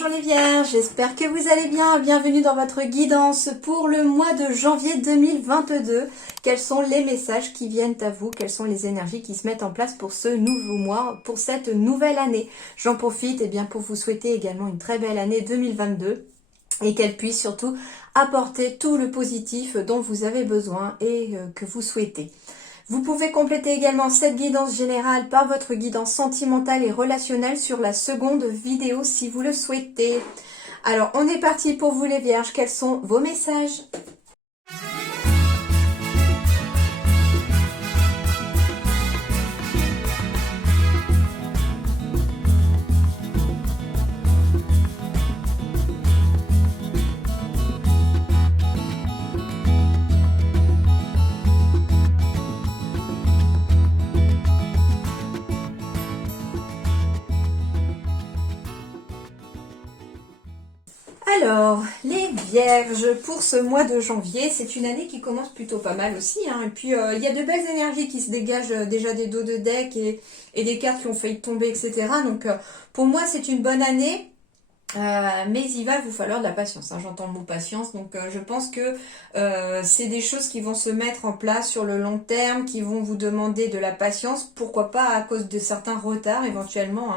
Bonjour les Vierges, j'espère que vous allez bien. Bienvenue dans votre guidance pour le mois de janvier 2022. Quels sont les messages qui viennent à vous? Quelles sont les énergies qui se mettent en place pour ce nouveau mois, pour cette nouvelle année? J'en profite pour vous souhaiter également une très belle année 2022 et qu'elle puisse surtout apporter tout le positif dont vous avez besoin et que vous souhaitez. Vous pouvez compléter également cette guidance générale par votre guidance sentimentale et relationnelle sur la seconde vidéo si vous le souhaitez. Alors, on est parti pour vous les Vierges. Quels sont vos messages ? Alors, les Vierges, pour ce mois de janvier, c'est une année qui commence plutôt pas mal aussi. Et puis, il y a de belles énergies qui se dégagent déjà des dos de deck et des cartes qui ont failli tomber, etc. Donc, pour moi, c'est une bonne année. Mais il va vous falloir de la patience, j'entends le mot patience, donc je pense que c'est des choses qui vont se mettre en place sur le long terme, qui vont vous demander de la patience, pourquoi pas à cause de certains retards éventuellement.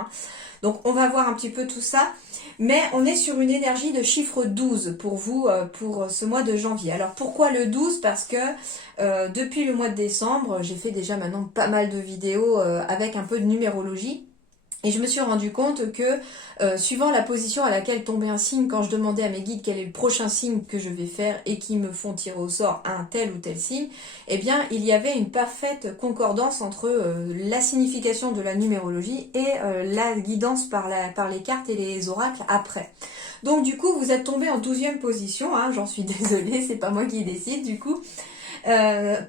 Donc on va voir un petit peu tout ça, mais on est sur une énergie de chiffre 12 pour vous, pour ce mois de janvier. Alors pourquoi le 12? Parce que depuis le mois de décembre, j'ai fait déjà maintenant pas mal de vidéos avec un peu de numérologie. Et je me suis rendu compte que, suivant la position à laquelle tombait un signe, quand je demandais à mes guides quel est le prochain signe que je vais faire et qui me font tirer au sort un tel ou tel signe, eh bien, il y avait une parfaite concordance entre la signification de la numérologie et la guidance par les cartes et les oracles après. Donc, du coup, vous êtes tombé en 12e position, j'en suis désolée, c'est pas moi qui décide, du coup.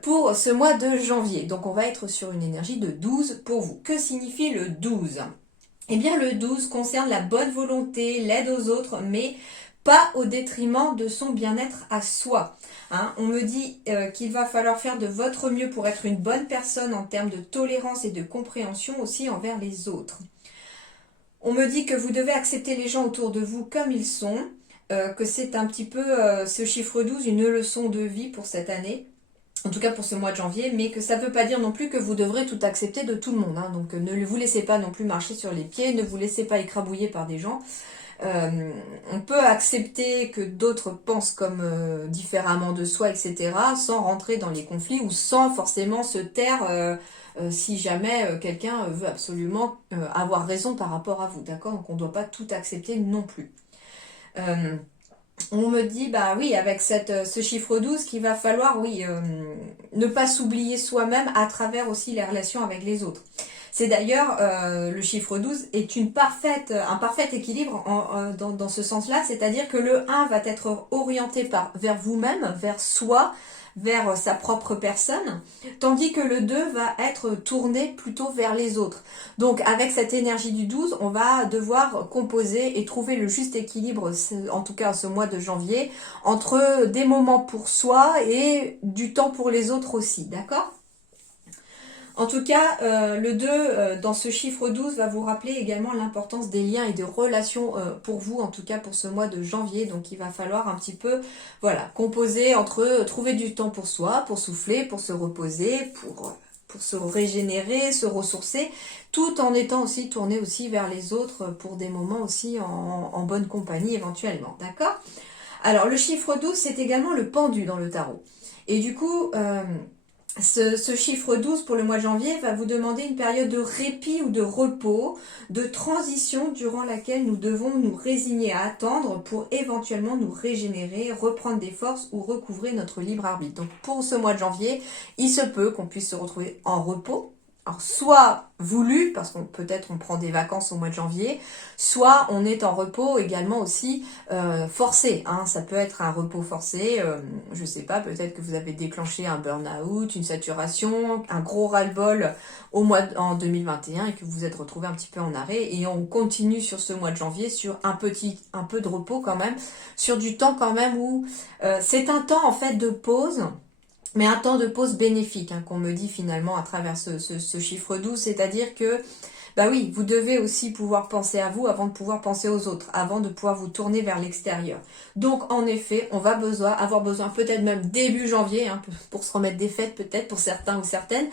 Pour ce mois de janvier. Donc on va être sur une énergie de 12 pour vous. Que signifie le 12 ? Eh bien le 12 concerne la bonne volonté, l'aide aux autres, mais pas au détriment de son bien-être à soi. On me dit qu'il va falloir faire de votre mieux pour être une bonne personne en termes de tolérance et de compréhension aussi envers les autres. On me dit que vous devez accepter les gens autour de vous comme ils sont, que c'est un petit peu ce chiffre 12, une leçon de vie pour cette année. En tout cas pour ce mois de janvier, mais que ça ne veut pas dire non plus que vous devrez tout accepter de tout le monde. Donc ne vous laissez pas non plus marcher sur les pieds, ne vous laissez pas écrabouiller par des gens. On peut accepter que d'autres pensent comme différemment de soi, etc., sans rentrer dans les conflits ou sans forcément se taire si jamais quelqu'un veut absolument avoir raison par rapport à vous. D'accord ? Donc on ne doit pas tout accepter non plus. On me dit, oui, avec ce chiffre 12, qu'il va falloir, ne pas s'oublier soi-même à travers aussi les relations avec les autres. C'est d'ailleurs, le chiffre 12 est un parfait équilibre dans ce sens-là, c'est-à-dire que le 1 va être orienté vers vous-même, vers soi, vers sa propre personne, tandis que le 2 va être tourné plutôt vers les autres. Donc avec cette énergie du 12, on va devoir composer et trouver le juste équilibre, en tout cas ce mois de janvier, entre des moments pour soi et du temps pour les autres aussi, d'accord ? En tout cas, le 2, dans ce chiffre 12, va vous rappeler également l'importance des liens et des relations pour vous, en tout cas pour ce mois de janvier. Donc il va falloir un petit peu composer entre trouver du temps pour soi, pour souffler, pour se reposer, pour se régénérer, se ressourcer, tout en étant aussi tourné aussi vers les autres pour des moments aussi en bonne compagnie éventuellement. D'accord ? Alors le chiffre 12, c'est également le pendu dans le tarot. Et du coup... Ce chiffre 12 pour le mois de janvier va vous demander une période de répit ou de repos, de transition durant laquelle nous devons nous résigner à attendre pour éventuellement nous régénérer, reprendre des forces ou recouvrer notre libre arbitre. Donc pour ce mois de janvier, il se peut qu'on puisse se retrouver en repos. Alors soit voulu, parce qu'on peut-être on prend des vacances au mois de janvier, soit on est en repos également aussi forcé. Ça peut être un repos forcé, je sais pas, peut-être que vous avez déclenché un burn-out, une saturation, un gros ras-le-bol en 2021 et que vous vous êtes retrouvé un petit peu en arrêt. Et on continue sur ce mois de janvier sur un peu de repos quand même, sur du temps quand même où c'est un temps en fait de pause. Mais un temps de pause bénéfique qu'on me dit finalement à travers ce chiffre 12, c'est-à-dire que bah oui, vous devez aussi pouvoir penser à vous avant de pouvoir penser aux autres, avant de pouvoir vous tourner vers l'extérieur. Donc en effet, on va avoir besoin peut-être même début janvier, hein, pour se remettre des fêtes peut-être pour certains ou certaines,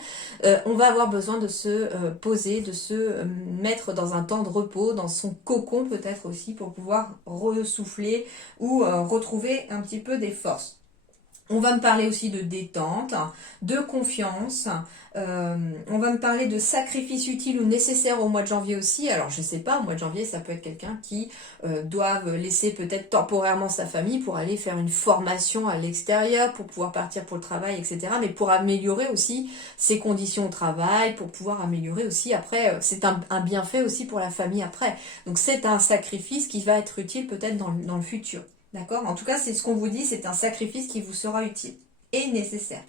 on va avoir besoin de se poser, de se mettre dans un temps de repos, dans son cocon peut-être aussi, pour pouvoir ressouffler ou retrouver un petit peu des forces. On va me parler aussi de détente, de confiance. On va me parler de sacrifices utiles ou nécessaires au mois de janvier aussi. Alors je sais pas, au mois de janvier, ça peut être quelqu'un qui doit laisser peut-être temporairement sa famille pour aller faire une formation à l'extérieur, pour pouvoir partir pour le travail, etc. Mais pour améliorer aussi ses conditions au travail, pour pouvoir améliorer aussi après, c'est un bienfait aussi pour la famille après. Donc c'est un sacrifice qui va être utile peut-être dans le futur. D'accord? En tout cas, c'est ce qu'on vous dit, c'est un sacrifice qui vous sera utile et nécessaire.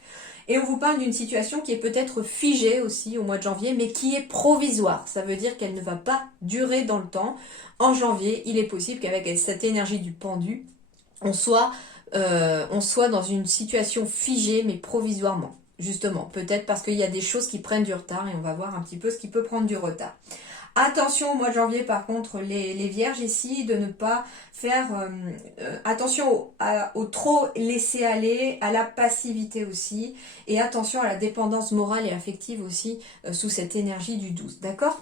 Et on vous parle d'une situation qui est peut-être figée aussi au mois de janvier, mais qui est provisoire. Ça veut dire qu'elle ne va pas durer dans le temps. En janvier, il est possible qu'avec cette énergie du pendu, on soit dans une situation figée, mais provisoirement. Justement, peut-être parce qu'il y a des choses qui prennent du retard et on va voir un petit peu ce qui peut prendre du retard. Attention au mois de janvier, par contre, les vierges ici, de ne pas faire attention au trop laisser aller, à la passivité aussi, et attention à la dépendance morale et affective aussi sous cette énergie du 12, d'accord?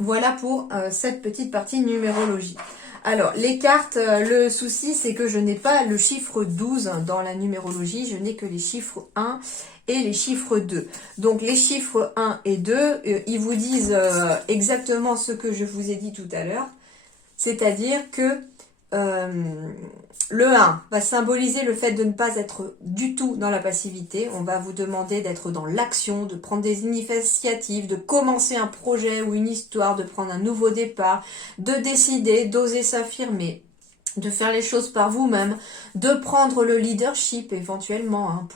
Voilà pour cette petite partie numérologie. Alors, les cartes, le souci, c'est que je n'ai pas le chiffre 12 dans la numérologie, je n'ai que les chiffres 1 et les chiffres 2. Donc, les chiffres 1 et 2, ils vous disent exactement ce que je vous ai dit tout à l'heure, c'est-à-dire que le 1 va symboliser le fait de ne pas être du tout dans la passivité. On va vous demander d'être dans l'action, de prendre des initiatives, de commencer un projet ou une histoire, de prendre un nouveau départ, de décider, d'oser s'affirmer, de faire les choses par vous-même, de prendre le leadership éventuellement, hein,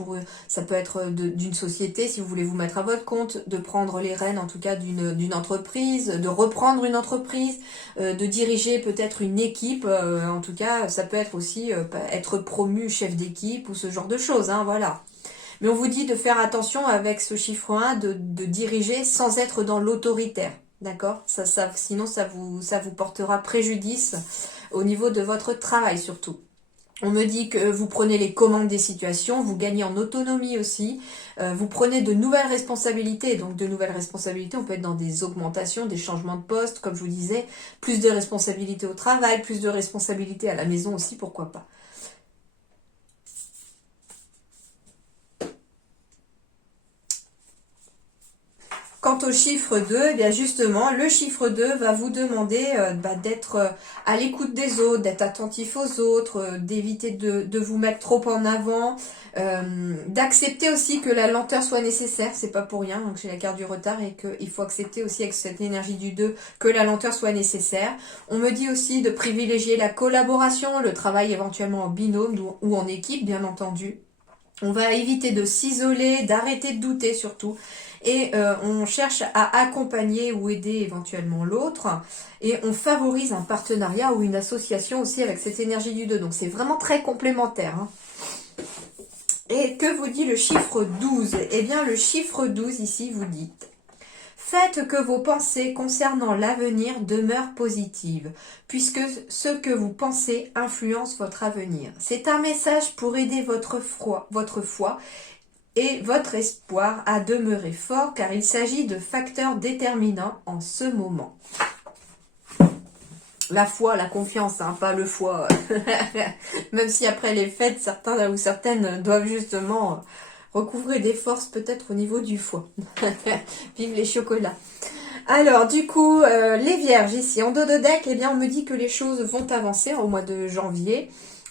ça peut être d'une société si vous voulez vous mettre à votre compte, de prendre les rênes en tout cas d'une entreprise, de reprendre une entreprise, de diriger peut-être une équipe, en tout cas ça peut être aussi être promu chef d'équipe ou ce genre de choses, hein, voilà. Mais on vous dit de faire attention avec ce chiffre 1, de diriger sans être dans l'autoritaire. D'accord, sinon ça vous portera préjudice au niveau de votre travail surtout. On me dit que vous prenez les commandes des situations, vous gagnez en autonomie aussi, vous prenez de nouvelles responsabilités. Donc de nouvelles responsabilités, on peut être dans des augmentations, des changements de poste, comme je vous disais, plus de responsabilités au travail, plus de responsabilités à la maison aussi, pourquoi pas. Quant au chiffre 2, eh bien justement, le chiffre 2 va vous demander d'être à l'écoute des autres, d'être attentif aux autres, d'éviter de vous mettre trop en avant, d'accepter aussi que la lenteur soit nécessaire, c'est pas pour rien, donc j'ai la carte du retard et qu'il faut accepter aussi avec cette énergie du 2 que la lenteur soit nécessaire. On me dit aussi de privilégier la collaboration, le travail éventuellement en binôme ou en équipe, bien entendu. On va éviter de s'isoler, d'arrêter de douter surtout. Et on cherche à accompagner ou aider éventuellement l'autre. Et on favorise un partenariat ou une association aussi avec cette énergie du 2. Donc c'est vraiment très complémentaire. Hein. Et que vous dit le chiffre 12? Eh bien le chiffre 12 ici vous dit: faites que vos pensées concernant l'avenir demeurent positives, puisque ce que vous pensez influence votre avenir. C'est un message pour aider votre foi et votre espoir à demeurer fort, car il s'agit de facteurs déterminants en ce moment. La foi, la confiance, hein, pas le foie. Même si après les fêtes, certains ou certaines doivent justement recouvrer des forces peut-être au niveau du foie. Vive les chocolats. Alors du coup, les vierges ici en dos de deck, eh bien on me dit que les choses vont avancer au mois de janvier,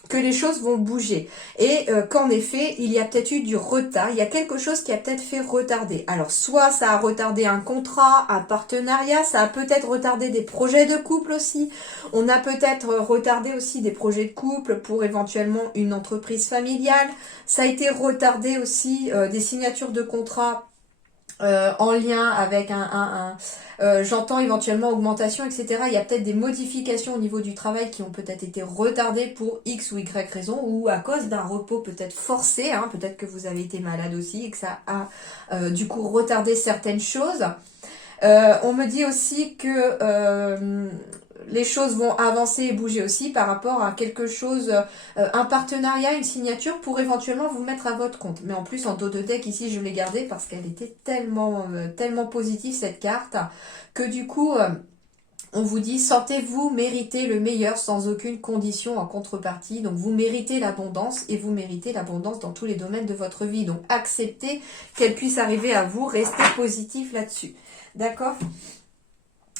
que les choses vont bouger et qu'en effet il y a peut-être eu du retard, il y a quelque chose qui a peut-être fait retarder. Alors soit ça a retardé un contrat, un partenariat, ça a peut-être retardé des projets de couple aussi, on a peut-être retardé aussi des projets de couple pour éventuellement une entreprise familiale, ça a été retardé aussi des signatures de contrats en lien avec j'entends éventuellement augmentation, etc. Il y a peut-être des modifications au niveau du travail qui ont peut-être été retardées pour X ou Y raison, ou à cause d'un repos peut-être forcé, hein, peut-être que vous avez été malade aussi et que ça a du coup retardé certaines choses. On me dit aussi que les choses vont avancer et bouger aussi par rapport à quelque chose, un partenariat, une signature pour éventuellement vous mettre à votre compte. Mais en plus, en dos de deck, ici, je l'ai gardée parce qu'elle était tellement positive, cette carte, que du coup, on vous dit, sentez-vous mériter le meilleur sans aucune condition en contrepartie. Donc, vous méritez l'abondance et vous méritez l'abondance dans tous les domaines de votre vie. Donc, acceptez qu'elle puisse arriver à vous, restez positif là-dessus. D'accord ?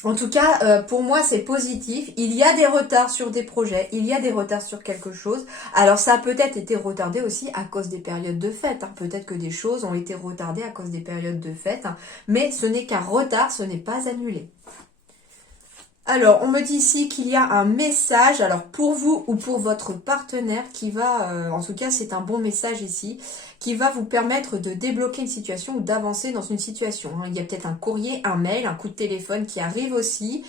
En tout cas, pour moi, c'est positif. Il y a des retards sur des projets, il y a des retards sur quelque chose. Alors, ça a peut-être été retardé aussi à cause des périodes de fête. Hein. Peut-être que des choses ont été retardées à cause des périodes de fête. Hein. Mais ce n'est qu'un retard, ce n'est pas annulé. Alors, on me dit ici qu'il y a un message, alors pour vous ou pour votre partenaire qui va, en tout cas c'est un bon message ici, qui va vous permettre de débloquer une situation ou d'avancer dans une situation. Hein. Il y a peut-être un courrier, un mail, un coup de téléphone qui arrive aussi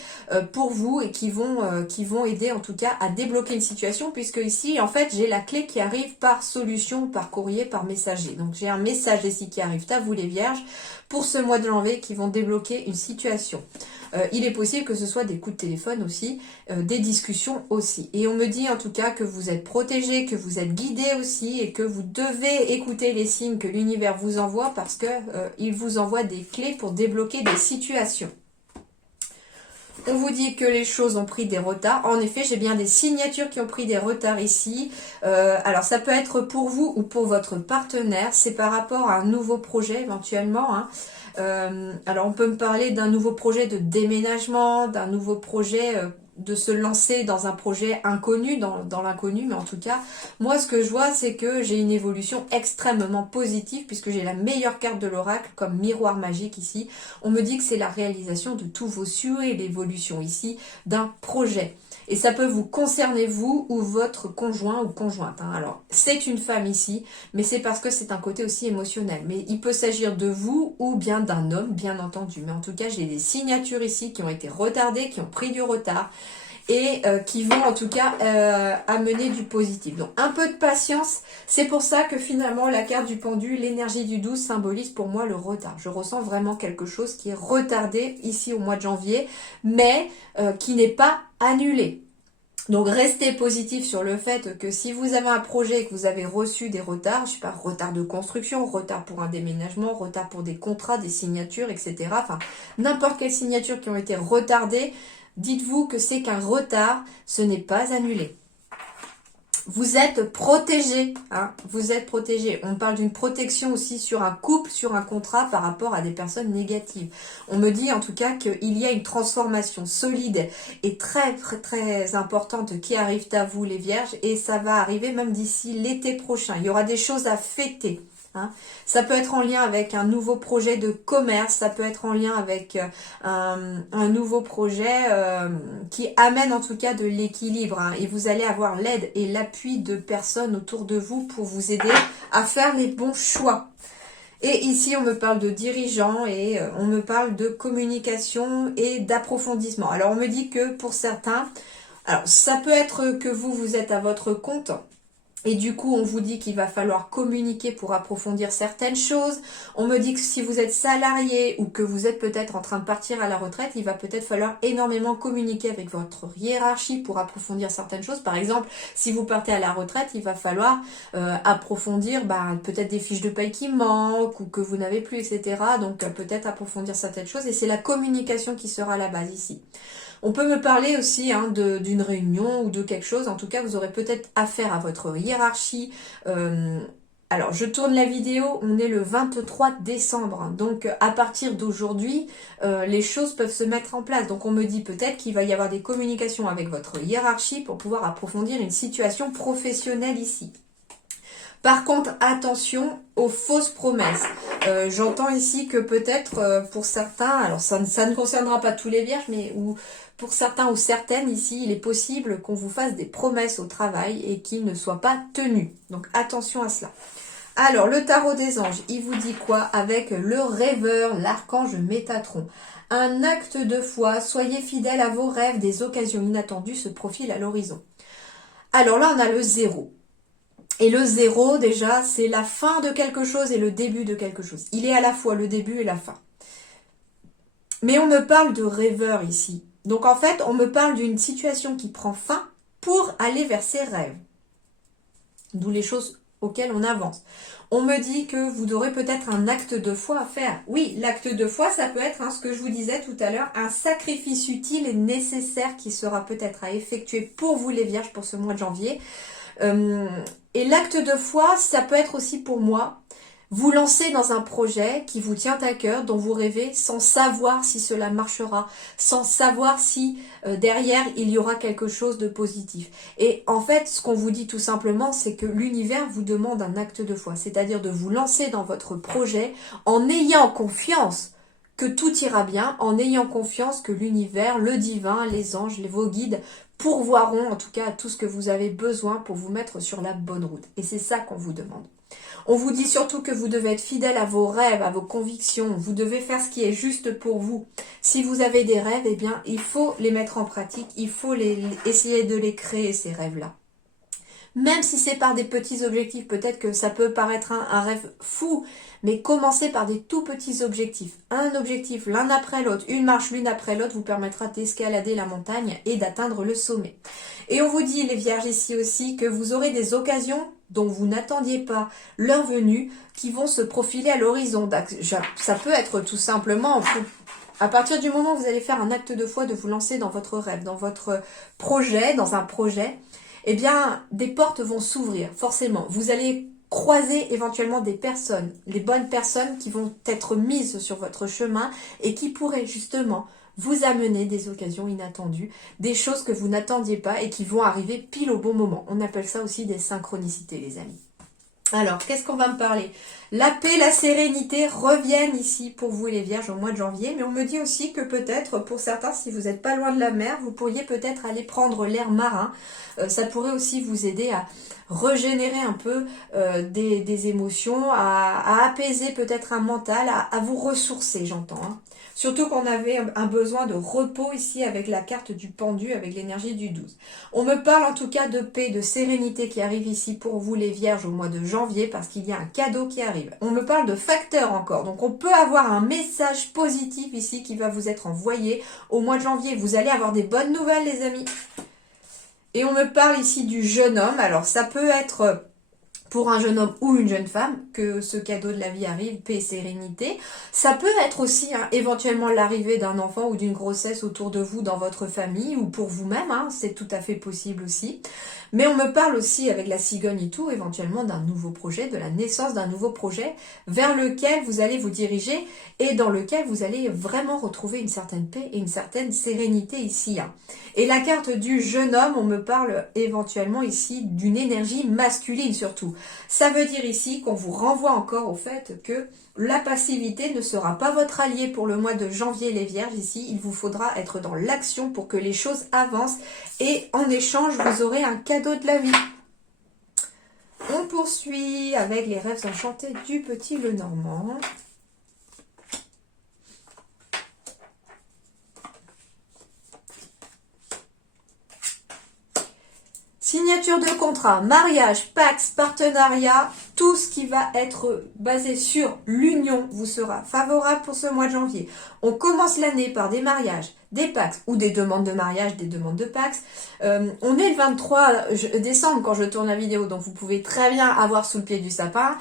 pour vous et qui vont aider en tout cas à débloquer une situation, puisque ici en fait j'ai la clé qui arrive par solution, par courrier, par messager. Donc j'ai un message ici qui arrive à vous les vierges pour ce mois de janvier qui vont débloquer une situation. Il est possible que ce soit des coups de téléphone aussi, des discussions aussi. Et on me dit en tout cas que vous êtes protégé, que vous êtes guidé aussi et que vous devez écouter les signes que l'univers vous envoie parce que il vous envoie des clés pour débloquer des situations. On vous dit que les choses ont pris des retards. En effet, j'ai bien des signatures qui ont pris des retards ici. Alors, ça peut être pour vous ou pour votre partenaire. C'est par rapport à un nouveau projet éventuellement. Hein. Alors, on peut me parler d'un nouveau projet de déménagement, d'un nouveau projet de se lancer dans un projet inconnu, dans l'inconnu. Mais en tout cas, moi, ce que je vois, c'est que j'ai une évolution extrêmement positive puisque j'ai la meilleure carte de l'oracle comme miroir magique ici. On me dit que c'est la réalisation de tous vos souhaits et l'évolution ici d'un projet. Et ça peut vous concerner vous ou votre conjoint ou conjointe. Hein. Alors, c'est une femme ici, mais c'est parce que c'est un côté aussi émotionnel. Mais il peut s'agir de vous ou bien d'un homme, bien entendu. Mais en tout cas, j'ai des signatures ici qui ont été retardées, qui ont pris du retard et qui vont en tout cas amener du positif. Donc un peu de patience, c'est pour ça que finalement la carte du pendu, l'énergie du 12 symbolise pour moi le retard. Je ressens vraiment quelque chose qui est retardé ici au mois de janvier, mais qui n'est pas annulé. Donc restez positif sur le fait que si vous avez un projet et que vous avez reçu des retards, je sais pas, retard de construction, retard pour un déménagement, retard pour des contrats, des signatures, etc. Enfin, n'importe quelle signature qui ont été retardées, dites-vous que c'est qu'un retard, ce n'est pas annulé. Vous êtes protégé, hein, vous êtes protégé. On parle d'une protection aussi sur un couple, sur un contrat par rapport à des personnes négatives. On me dit en tout cas qu'il y a une transformation solide et très importante qui arrive à vous les vierges et ça va arriver même d'ici l'été prochain. Il y aura des choses à fêter. Hein. Ça peut être en lien avec un nouveau projet de commerce, ça peut être en lien avec un nouveau projet qui amène en tout cas de l'équilibre. Hein, et vous allez avoir l'aide et l'appui de personnes autour de vous pour vous aider à faire les bons choix. Et ici, on me parle de dirigeants et on me parle de communication et d'approfondissement. Alors, on me dit que pour certains, alors ça peut être que vous êtes à votre compte. Et du coup, on vous dit qu'il va falloir communiquer pour approfondir certaines choses. On me dit que si vous êtes salarié ou que vous êtes peut-être en train de partir à la retraite, il va peut-être falloir énormément communiquer avec votre hiérarchie pour approfondir certaines choses. Par exemple, si vous partez à la retraite, il va falloir approfondir peut-être des fiches de paye qui manquent ou que vous n'avez plus, etc. Donc peut-être approfondir certaines choses. Et c'est la communication qui sera la base ici. On peut me parler aussi d'une réunion ou de quelque chose. En tout cas, vous aurez peut-être affaire à votre hiérarchie. Alors, je tourne la vidéo. On est le 23 décembre. Donc, à partir d'aujourd'hui, les choses peuvent se mettre en place. Donc, on me dit peut-être qu'il va y avoir des communications avec votre hiérarchie pour pouvoir approfondir une situation professionnelle ici. Par contre, attention aux fausses promesses. J'entends ici que peut-être pour certains, alors ça ne concernera pas tous les vierges, mais pour certains ou certaines ici, il est possible qu'on vous fasse des promesses au travail et qu'ils ne soient pas tenus. Donc attention à cela. Alors, le tarot des anges, il vous dit quoi avec le rêveur, l'archange Métatron? Un acte de foi, soyez fidèle à vos rêves, des occasions inattendues se profilent à l'horizon. Alors là, on a le 0. Et le 0, déjà, c'est la fin de quelque chose et le début de quelque chose. Il est à la fois le début et la fin. Mais on me parle de rêveur ici. Donc en fait, on me parle d'une situation qui prend fin pour aller vers ses rêves. D'où les choses auxquelles on avance. On me dit que vous aurez peut-être un acte de foi à faire. Oui, l'acte de foi, ça peut être ce que je vous disais tout à l'heure, un sacrifice utile et nécessaire qui sera peut-être à effectuer pour vous les vierges pour ce mois de janvier. Et l'acte de foi, ça peut être aussi pour moi, vous lancer dans un projet qui vous tient à cœur, dont vous rêvez, sans savoir si cela marchera, sans savoir si derrière il y aura quelque chose de positif. Et en fait, ce qu'on vous dit tout simplement, c'est que l'univers vous demande un acte de foi, c'est-à-dire de vous lancer dans votre projet en ayant confiance que tout ira bien, en ayant confiance que l'univers, le divin, les anges, vos guides pourvoiront en tout cas à tout ce que vous avez besoin pour vous mettre sur la bonne route. Et c'est ça qu'on vous demande. On vous dit surtout que vous devez être fidèle à vos rêves, à vos convictions. Vous devez faire ce qui est juste pour vous. Si vous avez des rêves, eh bien, il faut les mettre en pratique. Il faut essayer de les créer, ces rêves-là. Même si c'est par des petits objectifs, peut-être que ça peut paraître un rêve fou, mais commencez par des tout petits objectifs. Un objectif l'un après l'autre, une marche l'une après l'autre vous permettra d'escalader la montagne et d'atteindre le sommet. Et on vous dit, les vierges, ici aussi, que vous aurez des occasions dont vous n'attendiez pas leur venue, qui vont se profiler à l'horizon. Ça peut être tout simplement, à partir du moment où vous allez faire un acte de foi, de vous lancer dans votre rêve, dans votre projet, dans un projet, eh bien, des portes vont s'ouvrir, forcément. Vous allez croiser éventuellement des personnes, les bonnes personnes qui vont être mises sur votre chemin et qui pourraient justement vous amener des occasions inattendues, des choses que vous n'attendiez pas et qui vont arriver pile au bon moment. On appelle ça aussi des synchronicités, les amis. Alors, qu'est-ce qu'on va me parler? La paix, la sérénité reviennent ici pour vous les vierges au mois de janvier, mais on me dit aussi que peut-être pour certains, si vous n'êtes pas loin de la mer, vous pourriez peut-être aller prendre l'air marin. Ça pourrait aussi vous aider à régénérer un peu des émotions, à apaiser peut-être un mental, à vous ressourcer, j'entends. Surtout qu'on avait un besoin de repos ici avec la carte du pendu, avec l'énergie du 12. On me parle en tout cas de paix, de sérénité qui arrive ici pour vous les vierges au mois de janvier parce qu'il y a un cadeau qui arrive. On me parle de facteurs encore, donc on peut avoir un message positif ici qui va vous être envoyé au mois de janvier. Vous allez avoir des bonnes nouvelles les amis. Et on me parle ici du jeune homme, alors ça peut être pour un jeune homme ou une jeune femme, que ce cadeau de la vie arrive, paix et sérénité. Ça peut être aussi éventuellement l'arrivée d'un enfant ou d'une grossesse autour de vous dans votre famille ou pour vous-même, c'est tout à fait possible aussi. Mais on me parle aussi avec la cigogne et tout, éventuellement d'un nouveau projet, de la naissance d'un nouveau projet vers lequel vous allez vous diriger et dans lequel vous allez vraiment retrouver une certaine paix et une certaine sérénité ici. Et la carte du jeune homme, on me parle éventuellement ici d'une énergie masculine surtout. Ça veut dire ici qu'on vous renvoie encore au fait que la passivité ne sera pas votre allié pour le mois de janvier les vierges. Ici, il vous faudra être dans l'action pour que les choses avancent et en échange, vous aurez un cadeau de la vie. On poursuit avec les rêves enchantés du petit Lenormand. Signature de contrat, mariage, pax, partenariat, tout ce qui va être basé sur l'union vous sera favorable pour ce mois de janvier. On commence l'année par des mariages, des pax ou des demandes de mariage, des demandes de pax. On est le 23 décembre quand je tourne la vidéo, donc vous pouvez très bien avoir sous le pied du sapin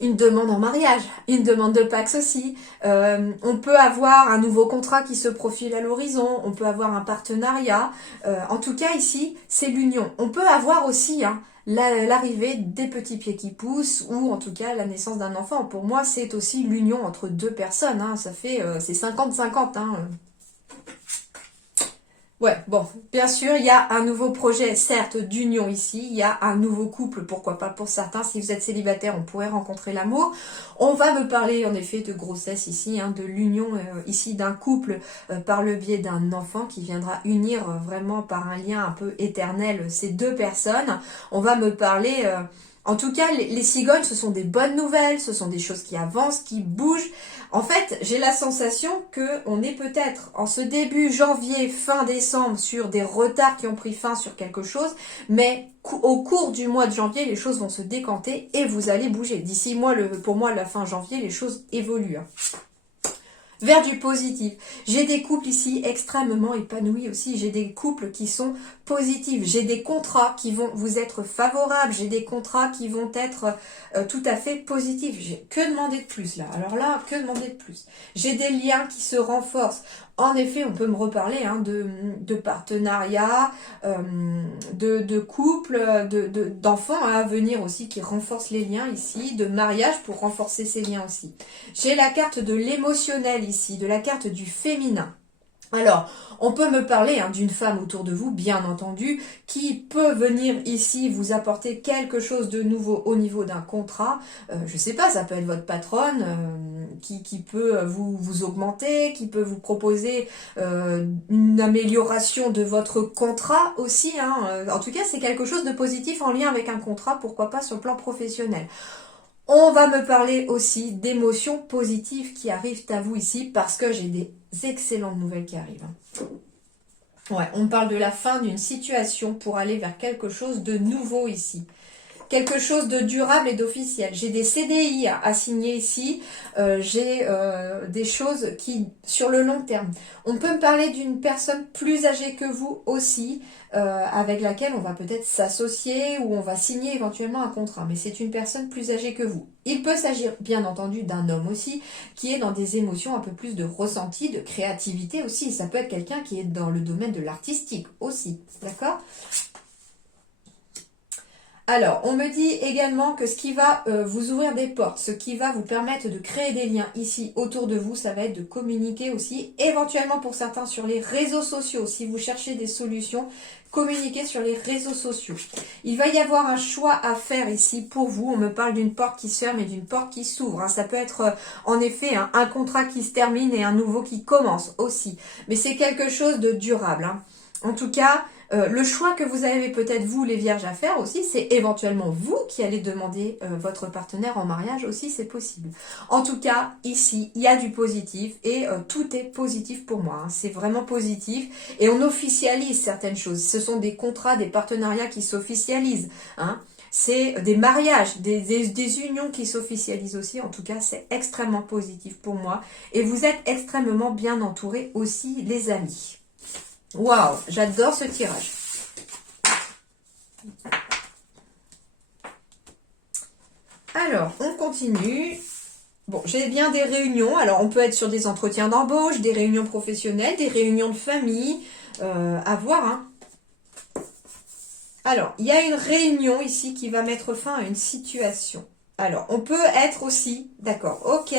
une demande en mariage, une demande de pax aussi. On peut avoir un nouveau contrat qui se profile à l'horizon, on peut avoir un partenariat. En tout cas ici, c'est l'union. On peut avoir aussi l'arrivée des petits pieds qui poussent ou en tout cas la naissance d'un enfant. Pour moi, c'est aussi l'union entre deux personnes. Ça fait, c'est 50-50. Ouais, bon, bien sûr, il y a un nouveau projet, certes, d'union ici, il y a un nouveau couple, pourquoi pas pour certains, si vous êtes célibataire, on pourrait rencontrer l'amour. On va me parler en effet de grossesse ici, de l'union ici d'un couple par le biais d'un enfant qui viendra unir vraiment par un lien un peu éternel ces deux personnes. On va me parler... En tout cas, les cigognes, ce sont des bonnes nouvelles, ce sont des choses qui avancent, qui bougent. En fait, j'ai la sensation qu'on est peut-être en ce début janvier, fin décembre, sur des retards qui ont pris fin sur quelque chose, mais au cours du mois de janvier, les choses vont se décanter et vous allez bouger. D'ici pour moi, la fin janvier, les choses évoluent. vers du positif. J'ai des couples ici extrêmement épanouis aussi. J'ai des couples qui sont positifs. J'ai des contrats qui vont vous être favorables. J'ai des contrats qui vont être tout à fait positifs. Que demander de plus là? Alors là, que demander de plus? J'ai des liens qui se renforcent. En effet, on peut me reparler hein, de partenariats, de couples, d'enfants à venir aussi qui renforcent les liens ici, de mariage pour renforcer ces liens aussi. J'ai la carte de l'émotionnel ici, de la carte du féminin. Alors, on peut me parler hein, d'une femme autour de vous, bien entendu, qui peut venir ici vous apporter quelque chose de nouveau au niveau d'un contrat. Je sais pas, ça peut être votre patronne qui peut vous augmenter, qui peut vous proposer une amélioration de votre contrat aussi. Hein. En tout cas, c'est quelque chose de positif en lien avec un contrat, pourquoi pas sur le plan professionnel. On va me parler aussi d'émotions positives qui arrivent à vous ici parce que j'ai des excellentes nouvelles qui arrivent. Ouais, on parle de la fin d'une situation pour aller vers quelque chose de nouveau ici. Quelque chose de durable et d'officiel. J'ai des CDI à signer ici. J'ai des choses qui, sur le long terme. On peut me parler d'une personne plus âgée que vous aussi, avec laquelle on va peut-être s'associer ou on va signer éventuellement un contrat. Mais c'est une personne plus âgée que vous. Il peut s'agir, bien entendu, d'un homme aussi, qui est dans des émotions un peu plus de ressenti, de créativité aussi. Ça peut être quelqu'un qui est dans le domaine de l'artistique aussi. D'accord ? Alors, on me dit également que ce qui va vous ouvrir des portes, ce qui va vous permettre de créer des liens ici autour de vous, ça va être de communiquer aussi, éventuellement pour certains sur les réseaux sociaux. Si vous cherchez des solutions, communiquez sur les réseaux sociaux. Il va y avoir un choix à faire ici pour vous. On me parle d'une porte qui se ferme et d'une porte qui s'ouvre. Hein. Ça peut être en effet un contrat qui se termine et un nouveau qui commence aussi. Mais c'est quelque chose de durable. Hein. En tout cas, le choix que vous avez peut-être vous les vierges à faire aussi, c'est éventuellement vous qui allez demander votre partenaire en mariage aussi, c'est possible. En tout cas, ici, il y a du positif et tout est positif pour moi. Hein. C'est vraiment positif et on officialise certaines choses. Ce sont des contrats, des partenariats qui s'officialisent. Hein. C'est des mariages, des unions qui s'officialisent aussi. En tout cas, c'est extrêmement positif pour moi. Et vous êtes extrêmement bien entourés aussi, les amis. Waouh, j'adore ce tirage. Alors, on continue. Bon, j'ai bien des réunions. Alors, on peut être sur des entretiens d'embauche, des réunions professionnelles, des réunions de famille. À voir, hein. Alors, il y a une réunion ici qui va mettre fin à une situation. Alors, on peut être aussi, d'accord, ok.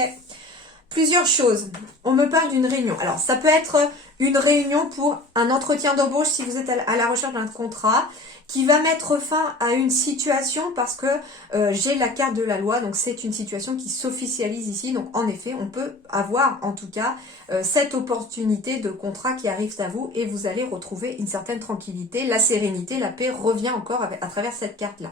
Plusieurs choses. On me parle d'une réunion. Alors, ça peut être une réunion pour un entretien d'embauche si vous êtes à la recherche d'un contrat qui va mettre fin à une situation parce que j'ai la carte de la loi. Donc, c'est une situation qui s'officialise ici. Donc, en effet, on peut avoir en tout cas cette opportunité de contrat qui arrive à vous et vous allez retrouver une certaine tranquillité. La sérénité, la paix revient encore à travers cette carte-là.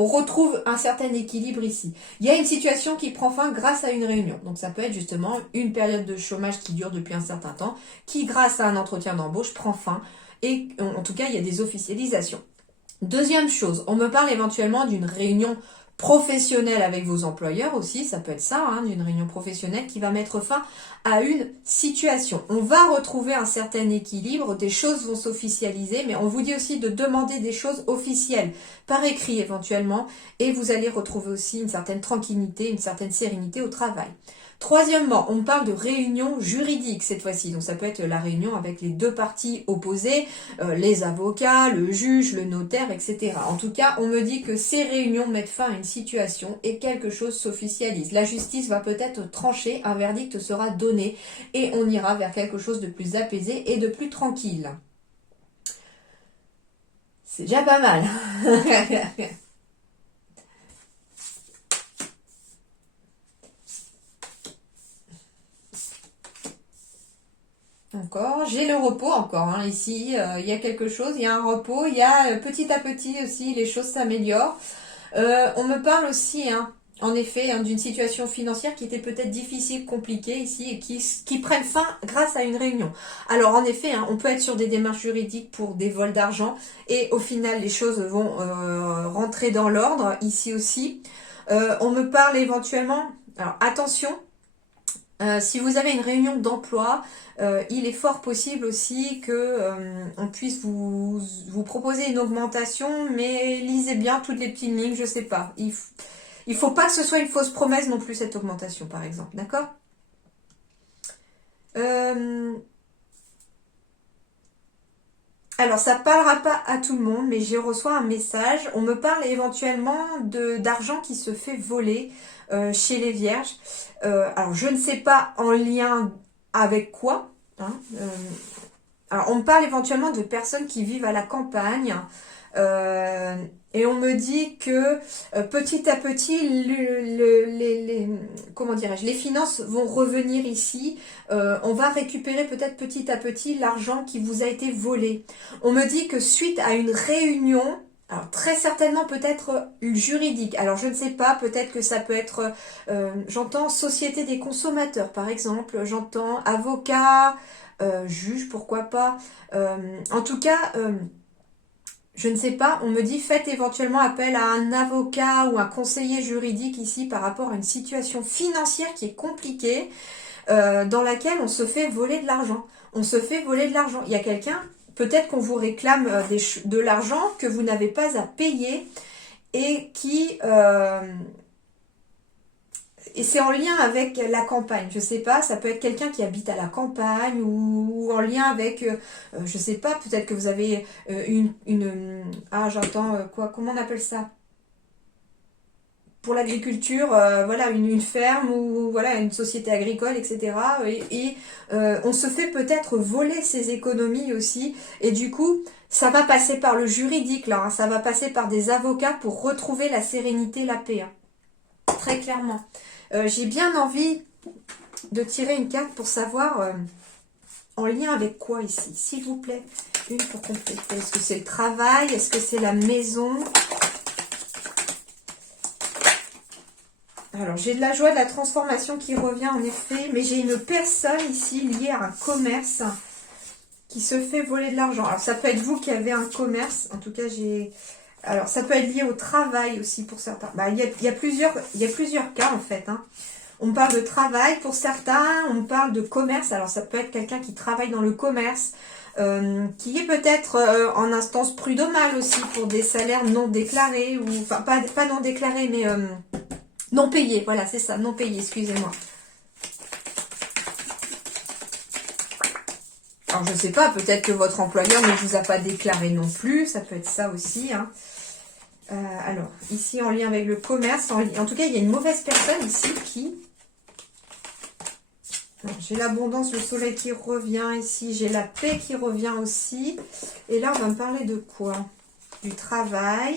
On retrouve un certain équilibre ici. Il y a une situation qui prend fin grâce à une réunion. Donc ça peut être justement une période de chômage qui dure depuis un certain temps, qui grâce à un entretien d'embauche prend fin. Et en tout cas, il y a des officialisations. Deuxième chose, on me parle éventuellement d'une réunion professionnelle avec vos employeurs aussi, ça peut être ça, hein, d'une réunion professionnelle qui va mettre fin à une situation. On va retrouver un certain équilibre, des choses vont s'officialiser, mais on vous dit aussi de demander des choses officielles, par écrit éventuellement, et vous allez retrouver aussi une certaine tranquillité, une certaine sérénité au travail. Troisièmement, on parle de réunion juridique cette fois-ci. Donc ça peut être la réunion avec les deux parties opposées, les avocats, le juge, le notaire, etc. En tout cas, on me dit que ces réunions mettent fin à une situation et quelque chose s'officialise. La justice va peut-être trancher, un verdict sera donné et on ira vers quelque chose de plus apaisé et de plus tranquille. C'est déjà pas mal. Encore, j'ai le repos encore, hein, ici, il y a quelque chose, il y a un repos, il y a petit à petit aussi, les choses s'améliorent. On me parle aussi, hein, en effet, hein, d'une situation financière qui était peut-être difficile, compliquée ici, et qui prennent fin grâce à une réunion. Alors en effet, hein, on peut être sur des démarches juridiques pour des vols d'argent, et au final, les choses vont rentrer dans l'ordre, ici aussi. On me parle éventuellement, alors attention, Si vous avez une réunion d'emploi, il est fort possible aussi que on puisse vous proposer une augmentation, mais lisez bien toutes les petites lignes, je sais pas. Il faut pas que ce soit une fausse promesse non plus, cette augmentation, par exemple, d'accord? Alors, ça parlera pas à tout le monde, mais j'ai reçu un message. On me parle éventuellement d'argent qui se fait voler chez les vierges. Alors, je ne sais pas en lien avec quoi, hein. Alors, on me parle éventuellement de personnes qui vivent à la campagne. euh, et on me dit que petit à petit, comment dirais-je, les finances vont revenir ici. On va récupérer peut-être petit à petit l'argent qui vous a été volé. On me dit que suite à une réunion, alors très certainement peut-être juridique, alors je ne sais pas, peut-être que ça peut être, j'entends société des consommateurs par exemple, j'entends avocat, juge, pourquoi pas. En tout cas, je ne sais pas, on me dit faites éventuellement appel à un avocat ou un conseiller juridique ici par rapport à une situation financière qui est compliquée, dans laquelle on se fait voler de l'argent. On se fait voler de l'argent. Il y a quelqu'un, peut-être qu'on vous réclame de l'argent que vous n'avez pas à payer et et c'est en lien avec la campagne. Je sais pas, ça peut être quelqu'un qui habite à la campagne ou en lien avec, je sais pas, peut-être que vous avez ah, j'entends quoi, comment on appelle ça? Pour l'agriculture, voilà, une ferme ou voilà, une société agricole, etc. On se fait peut-être voler ses économies aussi. Et du coup, ça va passer par le juridique, là, hein. Ça va passer par des avocats pour retrouver la sérénité, la paix, hein. Très clairement. J'ai bien envie de tirer une carte pour savoir en lien avec quoi ici. S'il vous plaît, une pour compléter. Est-ce que c'est le travail? Est-ce que c'est la maison? Alors, j'ai de la joie, de la transformation qui revient en effet, mais j'ai une personne ici liée à un commerce qui se fait voler de l'argent. Alors, ça peut être vous qui avez un commerce. En tout cas, j'ai... Alors, ça peut être lié au travail aussi pour certains. Bah, il y a plusieurs cas en fait, hein. On parle de travail pour certains, on parle de commerce. Alors, ça peut être quelqu'un qui travaille dans le commerce, qui est peut-être en instance prud'homale aussi pour des salaires non déclarés, ou enfin pas non déclarés, mais non payés. Voilà, c'est ça, non payés, excusez-moi. Alors, je sais pas, peut-être que votre employeur ne vous a pas déclaré non plus, ça peut être ça aussi, hein. Alors, ici en lien avec le commerce, en tout cas, il y a une mauvaise personne ici qui... J'ai l'abondance, le soleil qui revient ici, j'ai la paix qui revient aussi. Et là, on va me parler de quoi? Du travail.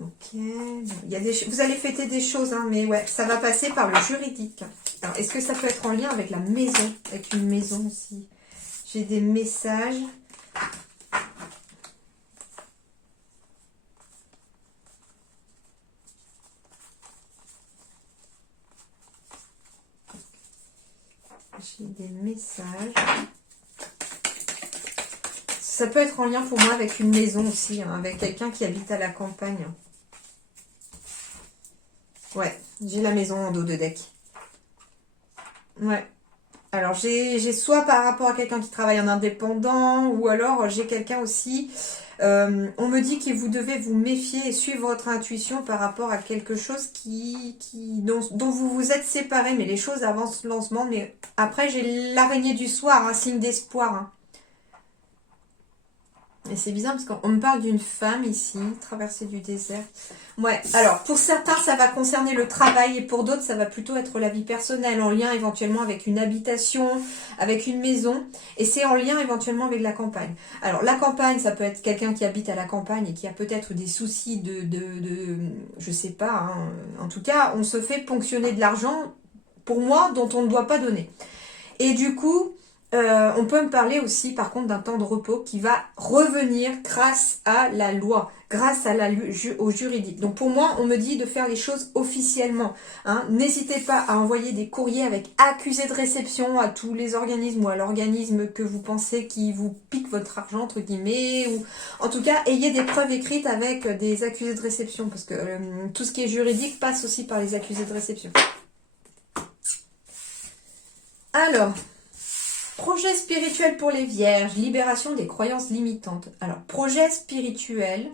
Ok, il y a vous allez fêter des choses, hein, mais ouais, ça va passer par le juridique. Alors, est-ce que ça peut être en lien avec la maison? Avec une maison aussi. J'ai des messages. J'ai des messages. Ça peut être en lien pour moi avec une maison aussi, hein, avec quelqu'un qui habite à la campagne. Ouais, j'ai la maison en dos de deck. Ouais. Alors, j'ai soit par rapport à quelqu'un qui travaille en indépendant, ou alors j'ai quelqu'un aussi, on me dit que vous devez vous méfier et suivre votre intuition par rapport à quelque chose dont vous vous êtes séparés, mais les choses avancent lentement, mais après j'ai l'araignée du soir, un signe d'espoir, hein. Et c'est bizarre parce qu'on me parle d'une femme ici, traversée du désert. Ouais, alors pour certains ça va concerner le travail et pour d'autres ça va plutôt être la vie personnelle, en lien éventuellement avec une habitation, avec une maison. Et c'est en lien éventuellement avec la campagne. Alors la campagne, ça peut être quelqu'un qui habite à la campagne et qui a peut-être des soucis je sais pas, hein. En tout cas, on se fait ponctionner de l'argent, pour moi, dont on ne doit pas donner. Et du coup... on peut me parler aussi par contre d'un temps de repos qui va revenir grâce à la loi, grâce à au juridique. Donc pour moi, on me dit de faire les choses officiellement, hein. N'hésitez pas à envoyer des courriers avec accusé de réception à tous les organismes ou à l'organisme que vous pensez qui vous pique votre argent, entre guillemets. Ou en tout cas, ayez des preuves écrites avec des accusés de réception, parce que tout ce qui est juridique passe aussi par les accusés de réception. Alors, projet spirituel pour les vierges, libération des croyances limitantes. Alors, projet spirituel,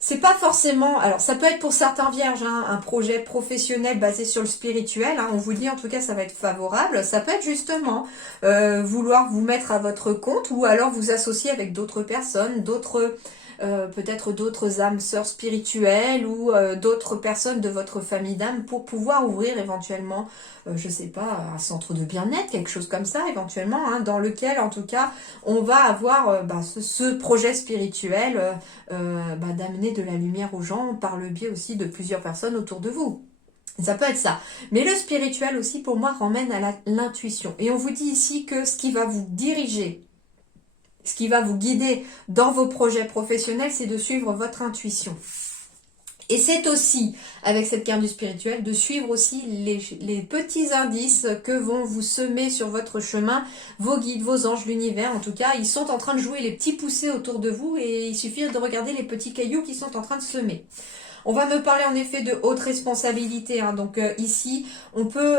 c'est pas forcément... Alors, ça peut être pour certains vierges, hein, un projet professionnel basé sur le spirituel. Hein, on vous dit, en tout cas, ça va être favorable. Ça peut être justement vouloir vous mettre à votre compte ou alors vous associer avec d'autres personnes, d'autres... peut-être d'autres âmes sœurs spirituelles ou d'autres personnes de votre famille d'âmes pour pouvoir ouvrir éventuellement, je sais pas, un centre de bien-être, quelque chose comme ça éventuellement, hein, dans lequel en tout cas on va avoir ce projet spirituel d'amener de la lumière aux gens par le biais aussi de plusieurs personnes autour de vous. Ça peut être ça. Mais le spirituel aussi pour moi ramène à l'intuition. Et on vous dit ici que ce qui va vous diriger, ce qui va vous guider dans vos projets professionnels, c'est de suivre votre intuition. Et c'est aussi, avec cette carte du spirituel, de suivre aussi les petits indices que vont vous semer sur votre chemin, vos guides, vos anges, l'univers. En tout cas, ils sont en train de jouer les petits poussés autour de vous et il suffit de regarder les petits cailloux qui sont en train de semer. On va me parler en effet de haute responsabilité. Hein. Donc ici, on peut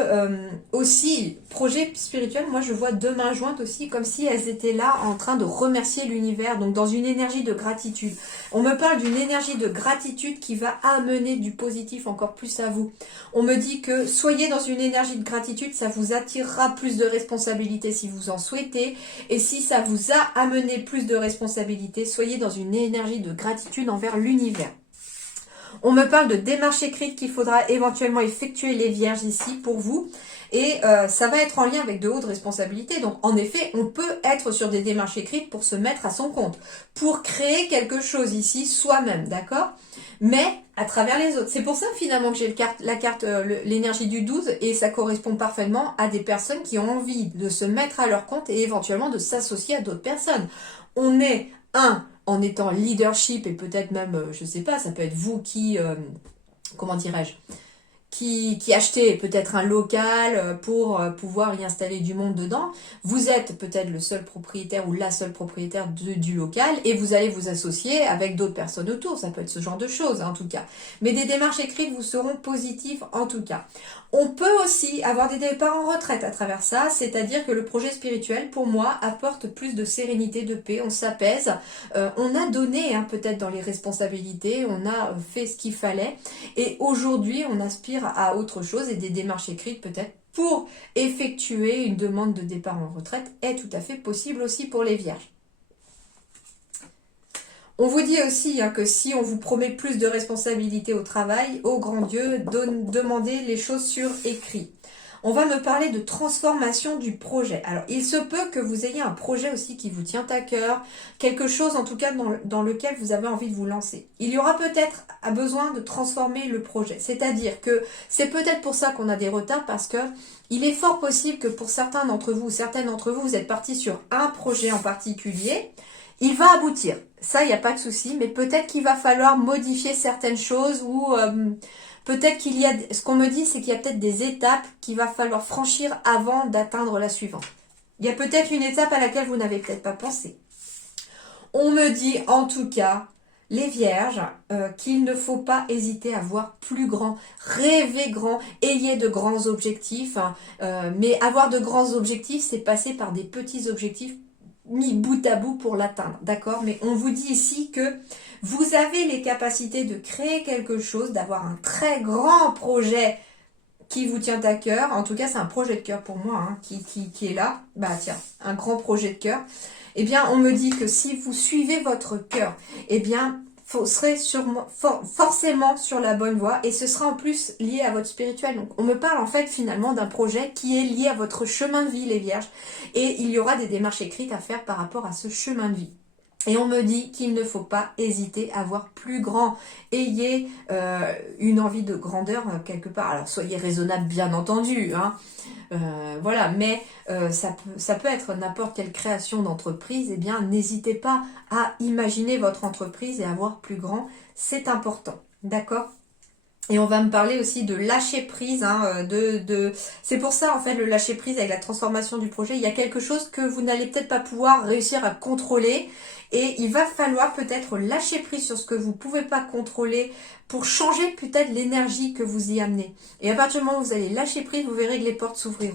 aussi, projet spirituel, moi je vois deux mains jointes aussi, comme si elles étaient là en train de remercier l'univers, donc dans une énergie de gratitude. On me parle d'une énergie de gratitude qui va amener du positif encore plus à vous. On me dit que soyez dans une énergie de gratitude, ça vous attirera plus de responsabilités si vous en souhaitez. Et si ça vous a amené plus de responsabilités, soyez dans une énergie de gratitude envers l'univers. On me parle de démarches écrites qu'il faudra éventuellement effectuer les vierges ici pour vous. Et ça va être en lien avec de hautes responsabilités. Donc en effet, on peut être sur des démarches écrites pour se mettre à son compte. Pour créer quelque chose ici soi-même, d'accord? Mais à travers les autres. C'est pour ça finalement que j'ai l'énergie du 12 et ça correspond parfaitement à des personnes qui ont envie de se mettre à leur compte et éventuellement de s'associer à d'autres personnes. On est en étant leadership et peut-être même, je sais pas, ça peut être vous qui, comment dirais-je, qui achetez peut-être un local pour pouvoir y installer du monde dedans. Vous êtes peut-être le seul propriétaire ou la seule propriétaire du local et vous allez vous associer avec d'autres personnes autour. Ça peut être ce genre de choses en tout cas. Mais des démarches écrites vous seront positives en tout cas. On peut aussi avoir des départs en retraite à travers ça, c'est-à-dire que le projet spirituel, pour moi, apporte plus de sérénité, de paix, on s'apaise, on a donné peut-être dans les responsabilités, on a fait ce qu'il fallait, et aujourd'hui, on aspire à autre chose, et des démarches écrites peut-être pour effectuer une demande de départ en retraite est tout à fait possible aussi pour les vierges. On vous dit aussi que si on vous promet plus de responsabilités au travail, au grand Dieu, demandez les choses sur écrit. On va me parler de transformation du projet. Alors, il se peut que vous ayez un projet aussi qui vous tient à cœur, quelque chose en tout cas dans lequel vous avez envie de vous lancer. Il y aura peut-être besoin de transformer le projet. C'est-à-dire que c'est peut-être pour ça qu'on a des retards parce que il est fort possible que pour certains d'entre vous, certaines d'entre vous, vous êtes partis sur un projet en particulier. Il va aboutir, ça il n'y a pas de souci, mais peut-être qu'il va falloir modifier certaines choses ou peut-être qu'il y a, ce qu'on me dit c'est qu'il y a peut-être des étapes qu'il va falloir franchir avant d'atteindre la suivante. Il y a peut-être une étape à laquelle vous n'avez peut-être pas pensé. On me dit en tout cas, les vierges, qu'il ne faut pas hésiter à voir plus grand, rêver grand, ayez de grands objectifs, mais avoir de grands objectifs, c'est passer par des petits objectifs mis bout à bout pour l'atteindre, d'accord? Mais on vous dit ici que vous avez les capacités de créer quelque chose, d'avoir un très grand projet qui vous tient à cœur. En tout cas, c'est un projet de cœur pour moi qui est là. Bah tiens, un grand projet de cœur. Eh bien, on me dit que si vous suivez votre cœur, eh bien, vous serez forcément sur la bonne voie et ce sera en plus lié à votre spirituel. Donc on me parle en fait finalement d'un projet qui est lié à votre chemin de vie les vierges et il y aura des démarches écrites à faire par rapport à ce chemin de vie. Et on me dit qu'il ne faut pas hésiter à voir plus grand. Ayez une envie de grandeur quelque part. Alors soyez raisonnable bien entendu, voilà, mais ça peut être n'importe quelle création d'entreprise. Eh bien, n'hésitez pas à imaginer votre entreprise et à voir plus grand. C'est important, d'accord ? Et on va me parler aussi de lâcher prise, c'est pour ça en fait le lâcher prise avec la transformation du projet. Il y a quelque chose que vous n'allez peut-être pas pouvoir réussir à contrôler et il va falloir peut-être lâcher prise sur ce que vous ne pouvez pas contrôler pour changer peut-être l'énergie que vous y amenez. Et à partir du moment où vous allez lâcher prise, vous verrez que les portes s'ouvriront.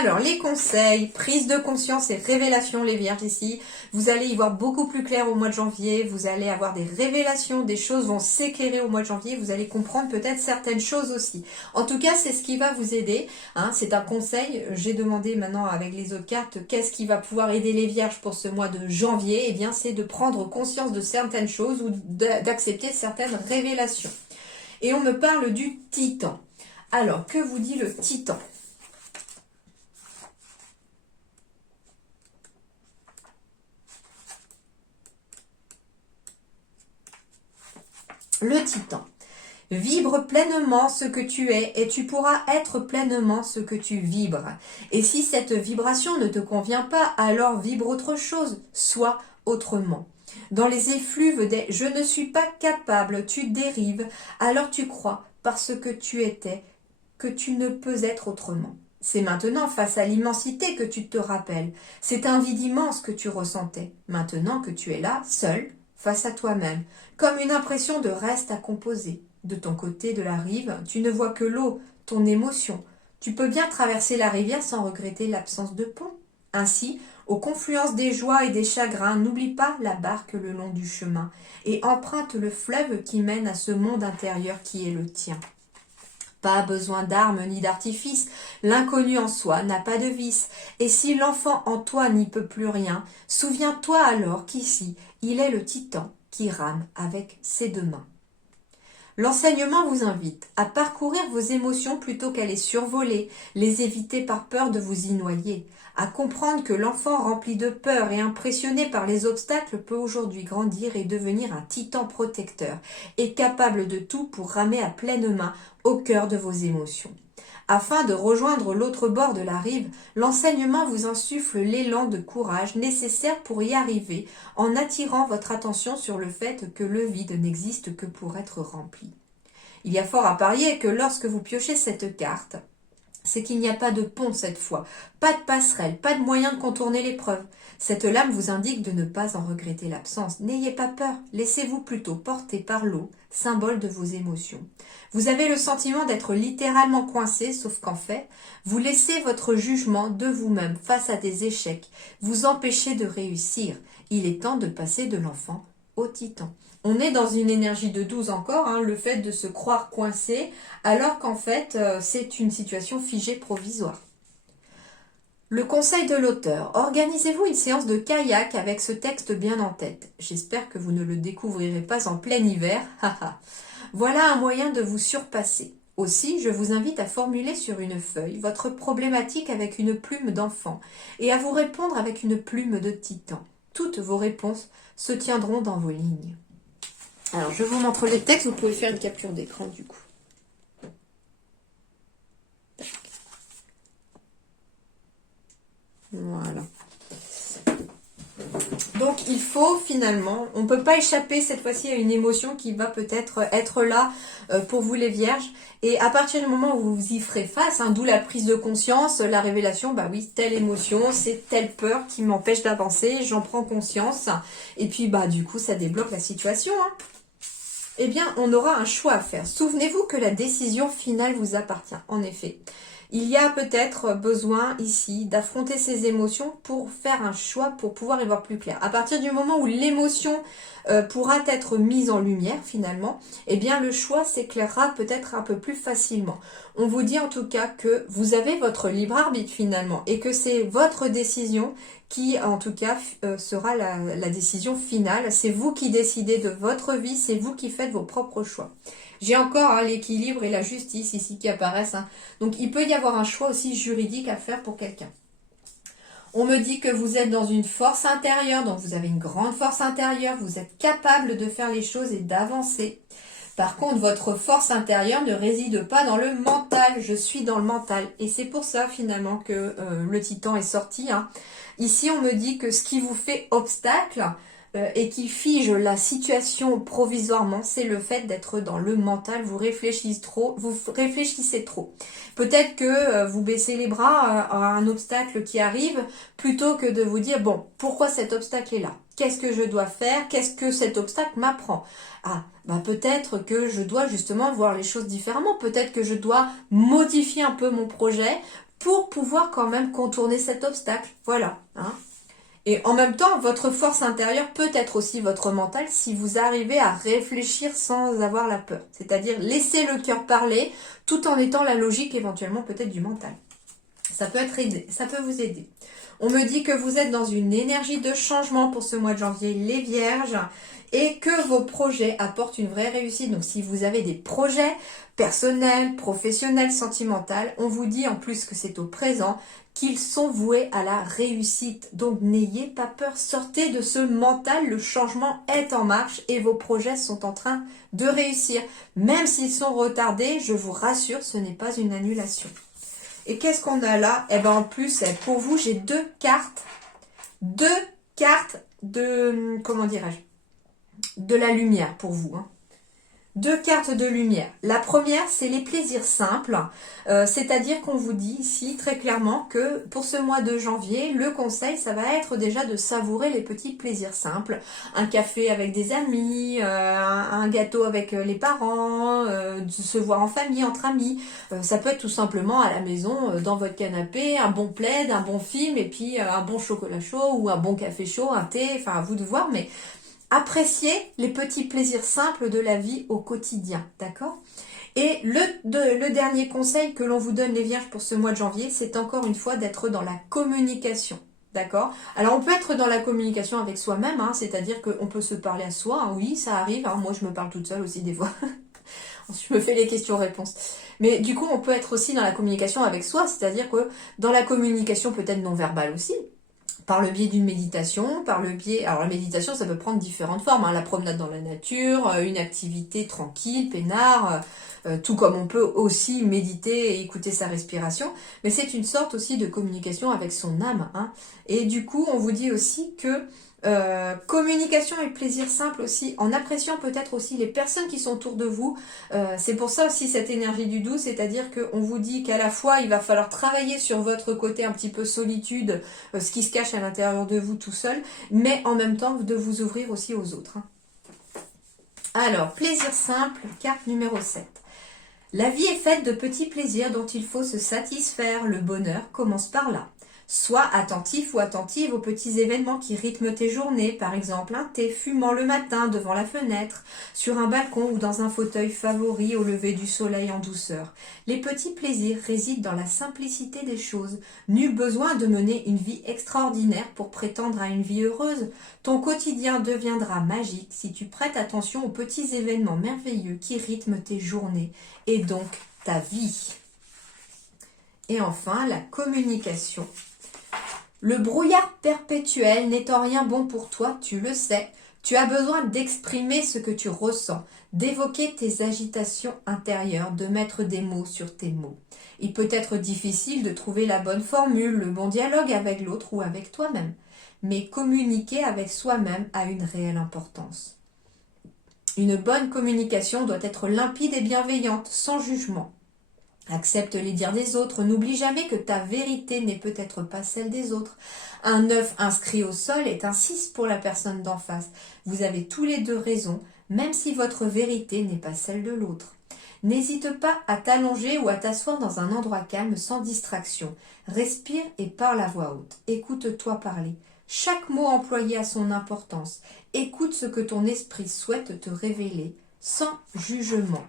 Alors, les conseils, prise de conscience et révélation, les vierges ici. Vous allez y voir beaucoup plus clair au mois de janvier. Vous allez avoir des révélations, des choses vont s'éclairer au mois de janvier. Vous allez comprendre peut-être certaines choses aussi. En tout cas, c'est ce qui va vous aider. Hein, c'est un conseil. J'ai demandé maintenant avec les autres cartes, qu'est-ce qui va pouvoir aider les vierges pour ce mois de janvier? Eh bien, c'est de prendre conscience de certaines choses ou d'accepter certaines révélations. Et on me parle du Titan. Alors, que vous dit le Titan? Le Titan. Vibre pleinement ce que tu es et tu pourras être pleinement ce que tu vibres. Et si cette vibration ne te convient pas, alors vibre autre chose, sois autrement. Dans les effluves des « je ne suis pas capable », tu dérives, alors tu crois, parce que tu étais, que tu ne peux être autrement. C'est maintenant, face à l'immensité, que tu te rappelles. C'est un vide immense que tu ressentais. Maintenant que tu es là, seul, face à toi-même, comme une impression de reste à composer. De ton côté de la rive, tu ne vois que l'eau, ton émotion. Tu peux bien traverser la rivière sans regretter l'absence de pont. Ainsi, aux confluences des joies et des chagrins, n'oublie pas la barque le long du chemin et emprunte le fleuve qui mène à ce monde intérieur qui est le tien. Pas besoin d'armes ni d'artifices, l'inconnu en soi n'a pas de vice, et si l'enfant en toi n'y peut plus rien, souviens-toi alors qu'ici, il est le titan qui rame avec ses deux mains. L'enseignement vous invite à parcourir vos émotions plutôt qu'à les survoler, les éviter par peur de vous y noyer, à comprendre que l'enfant rempli de peur et impressionné par les obstacles peut aujourd'hui grandir et devenir un titan protecteur et capable de tout pour ramer à pleine main au cœur de vos émotions. Afin de rejoindre l'autre bord de la rive, l'enseignement vous insuffle l'élan de courage nécessaire pour y arriver en attirant votre attention sur le fait que le vide n'existe que pour être rempli. Il y a fort à parier que lorsque vous piochez cette carte, c'est qu'il n'y a pas de pont cette fois, pas de passerelle, pas de moyen de contourner l'épreuve. Cette lame vous indique de ne pas en regretter l'absence. N'ayez pas peur, laissez-vous plutôt porter par l'eau, symbole de vos émotions. Vous avez le sentiment d'être littéralement coincé, sauf qu'en fait, vous laissez votre jugement de vous-même face à des échecs, vous empêcher de réussir. Il est temps de passer de l'enfant au titan. On est dans une énergie de 12 encore, le fait de se croire coincé, alors qu'en fait, c'est une situation figée provisoire. Le conseil de l'auteur. Organisez-vous une séance de kayak avec ce texte bien en tête. J'espère que vous ne le découvrirez pas en plein hiver. Voilà un moyen de vous surpasser. Aussi, je vous invite à formuler sur une feuille votre problématique avec une plume d'enfant et à vous répondre avec une plume de titan. Toutes vos réponses se tiendront dans vos lignes. Alors, je vous montre les textes. Vous pouvez faire une capture d'écran du coup. Voilà. Donc, il faut finalement, on ne peut pas échapper cette fois-ci à une émotion qui va peut-être être là pour vous les vierges. Et à partir du moment où vous y ferez face, d'où la prise de conscience, la révélation, bah oui, telle émotion, c'est telle peur qui m'empêche d'avancer, j'en prends conscience. Et puis, bah du coup, ça débloque la situation. Eh bien, on aura un choix à faire. Souvenez-vous que la décision finale vous appartient, en effet. Il y a peut-être besoin ici d'affronter ces émotions pour faire un choix, pour pouvoir y voir plus clair. À partir du moment où l'émotion pourra être mise en lumière finalement, eh bien le choix s'éclairera peut-être un peu plus facilement. On vous dit en tout cas que vous avez votre libre arbitre finalement et que c'est votre décision qui en tout cas sera la décision finale. C'est vous qui décidez de votre vie, c'est vous qui faites vos propres choix. J'ai encore l'équilibre et la justice ici qui apparaissent. Donc il peut y avoir un choix aussi juridique à faire pour quelqu'un. On me dit que vous êtes dans une force intérieure, donc vous avez une grande force intérieure, vous êtes capable de faire les choses et d'avancer. Par contre, votre force intérieure ne réside pas dans le mental. Je suis dans le mental. Et c'est pour ça, finalement, que le titan est sorti. Ici, on me dit que ce qui vous fait obstacle, et qui fige la situation provisoirement, c'est le fait d'être dans le mental. Vous réfléchissez trop, Peut-être que vous baissez les bras à un obstacle qui arrive, plutôt que de vous dire, bon, pourquoi cet obstacle est là? Qu'est-ce que je dois faire? Qu'est-ce que cet obstacle m'apprend? Ah, bah peut-être que je dois justement voir les choses différemment. Peut-être que je dois modifier un peu mon projet pour pouvoir quand même contourner cet obstacle. Voilà, hein. Et en même temps, votre force intérieure peut être aussi votre mental si vous arrivez à réfléchir sans avoir la peur. C'est-à-dire laisser le cœur parler tout en étant la logique éventuellement peut-être du mental. Ça peut vous aider. On me dit que vous êtes dans une énergie de changement pour ce mois de janvier, les vierges, et que vos projets apportent une vraie réussite. Donc si vous avez des projets personnels, professionnels, sentimentaux, on vous dit en plus que c'est au présent, qu'ils sont voués à la réussite. Donc n'ayez pas peur, sortez de ce mental, le changement est en marche et vos projets sont en train de réussir. Même s'ils sont retardés, je vous rassure, ce n'est pas une annulation. Et qu'est-ce qu'on a là? Eh bien en plus, pour vous, j'ai deux cartes de, comment dirais-je, de la lumière pour vous, hein. Deux cartes de lumière. La première, c'est les plaisirs simples. C'est-à-dire qu'on vous dit ici très clairement que pour ce mois de janvier, le conseil, ça va être déjà de savourer les petits plaisirs simples. Un café avec des amis, un gâteau avec les parents, de se voir en famille, entre amis. Ça peut être tout simplement à la maison, dans votre canapé, un bon plaid, un bon film, et puis un bon chocolat chaud ou un bon café chaud, un thé, enfin à vous de voir, mais appréciez les petits plaisirs simples de la vie au quotidien, d'accord? Et le dernier conseil que l'on vous donne les vierges pour ce mois de janvier, c'est encore une fois d'être dans la communication, d'accord? Alors on peut être dans la communication avec soi-même, hein, c'est-à-dire qu'on peut se parler à soi, hein, oui ça arrive, hein, moi je me parle toute seule aussi des fois, je me fais les questions-réponses. Mais du coup on peut être aussi dans la communication avec soi, c'est-à-dire que dans la communication peut-être non verbale aussi, par le biais d'une méditation, par le biais... Alors la méditation, ça peut prendre différentes formes, hein. La promenade dans la nature, une activité tranquille, peinard, tout comme on peut aussi méditer et écouter sa respiration. Mais c'est une sorte aussi de communication avec son âme, hein. Et du coup, on vous dit aussi que communication et plaisir simple aussi, en appréciant peut-être aussi les personnes qui sont autour de vous. C'est pour ça aussi cette énergie du doux, c'est-à-dire qu'on vous dit qu'à la fois il va falloir travailler sur votre côté un petit peu solitude, ce qui se cache à l'intérieur de vous tout seul, mais en même temps de vous ouvrir aussi aux autres, hein. Alors, plaisir simple, carte numéro 7. La vie est faite de petits plaisirs dont il faut se satisfaire. Le bonheur commence par là. Sois attentif ou attentive aux petits événements qui rythment tes journées, par exemple un thé fumant le matin devant la fenêtre, sur un balcon ou dans un fauteuil favori au lever du soleil en douceur. Les petits plaisirs résident dans la simplicité des choses. Nul besoin de mener une vie extraordinaire pour prétendre à une vie heureuse. Ton quotidien deviendra magique si tu prêtes attention aux petits événements merveilleux qui rythment tes journées et donc ta vie. Et enfin, la communication. Le brouillard perpétuel n'est en rien bon pour toi, tu le sais. Tu as besoin d'exprimer ce que tu ressens, d'évoquer tes agitations intérieures, de mettre des mots sur tes mots. Il peut être difficile de trouver la bonne formule, le bon dialogue avec l'autre ou avec toi-même. Mais communiquer avec soi-même a une réelle importance. Une bonne communication doit être limpide et bienveillante, sans jugement. Accepte les dires des autres, n'oublie jamais que ta vérité n'est peut-être pas celle des autres. Un œuf inscrit au sol est un 6 pour la personne d'en face. Vous avez tous les deux raison, même si votre vérité n'est pas celle de l'autre. N'hésite pas à t'allonger ou à t'asseoir dans un endroit calme sans distraction. Respire et parle à voix haute. Écoute-toi parler. Chaque mot employé a son importance. Écoute ce que ton esprit souhaite te révéler, sans jugement.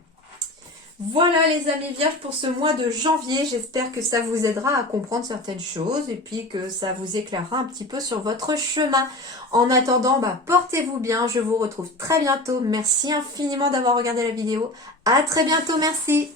Voilà les amis vierges pour ce mois de janvier, j'espère que ça vous aidera à comprendre certaines choses et puis que ça vous éclairera un petit peu sur votre chemin. En attendant, portez-vous bien, je vous retrouve très bientôt. Merci infiniment d'avoir regardé la vidéo. À très bientôt, merci.